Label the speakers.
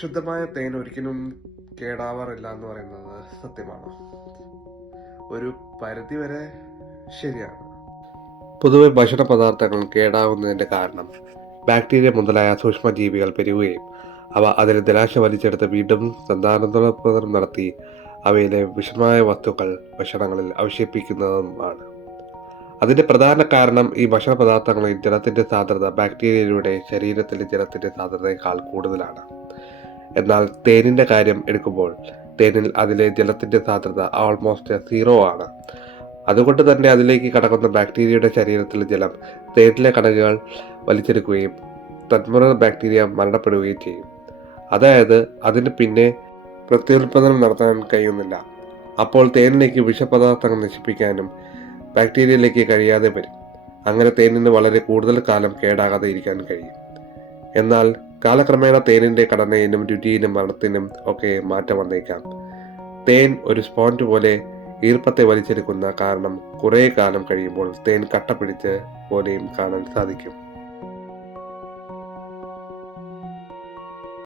Speaker 1: ശുദ്ധമായ തേൻ ഒരിക്കലും കേടാവാറില്ല എന്ന് പറയുന്നത് സത്യമാണ്. ഒരു പരിധി വരെ ശരിയാണ്. പൊതുവെ ഭക്ഷണ പദാർത്ഥങ്ങൾ കേടാവുന്നതിന്റെ കാരണം ബാക്ടീരിയ മുതലായ സൂക്ഷ്മജീവികൾ പെരുകുകയും അവ അതിന് ദിലാശ വലിച്ചെടുത്ത് വീണ്ടും സന്താനോത്പാദനം നടത്തി അവയിലെ വിഷമായ വസ്തുക്കൾ ഭക്ഷണങ്ങളിൽ അവശേഷിപ്പിക്കുന്നതുമാണ് അതിന്റെ പ്രധാന കാരണം ഈ ഭക്ഷണ പദാർത്ഥങ്ങളിൽ ജലത്തിന്റെ സാന്ദ്രത ബാക്ടീരിയയുടെ ശരീരത്തിലെ ജലത്തിന്റെ സാന്ദ്രതയേക്കാൾ കൂടുതലാണ്. എന്നാൽ തേനിന്റെ കാര്യം എടുക്കുമ്പോൾ തേനിൽ അതിലെ ജലത്തിന്റെ സാന്ദ്രത ഓൾമോസ്റ്റ് സീറോ ആണ്. അതുകൊണ്ട് തന്നെ അതിലേക്ക് കടക്കുന്ന ബാക്ടീരിയയുടെ ശരീരത്തിലെ ജലം തേനിലെ കണകുകൾ വലിച്ചെടുക്കുകയും തന്മുറ ബാക്ടീരിയ മരണപ്പെടുകയും ചെയ്യും. അതായത് അതിന് പിന്നെ പ്രത്യുൽപാദനം നടത്താൻ കഴിയുന്നില്ല. അപ്പോൾ തേനിലേക്ക് വിഷപദാർത്ഥങ്ങൾ നശിപ്പിക്കാനും ബാക്ടീരിയയിലേക്ക് കഴിയാതെ വരും. അങ്ങനെ തേനിന് വളരെ കൂടുതൽ കാലം കേടാകാതെ ഇരിക്കാൻ കഴിയും. എന്നാൽ കാലക്രമേണ തേനിന്റെ ഘടനയിലും രുചിയിലും മണത്തിനും ഒക്കെ മാറ്റം വന്നേക്കാം. തേൻ ഒരു സ്പോഞ്ച് പോലെ ഈർപ്പത്തെ വലിച്ചെടുക്കുന്ന കാരണം കുറേ കാലം കഴിയുമ്പോൾ തേൻ കട്ട പിടിച്ച് പോലെയും കാണാൻ സാധിക്കും.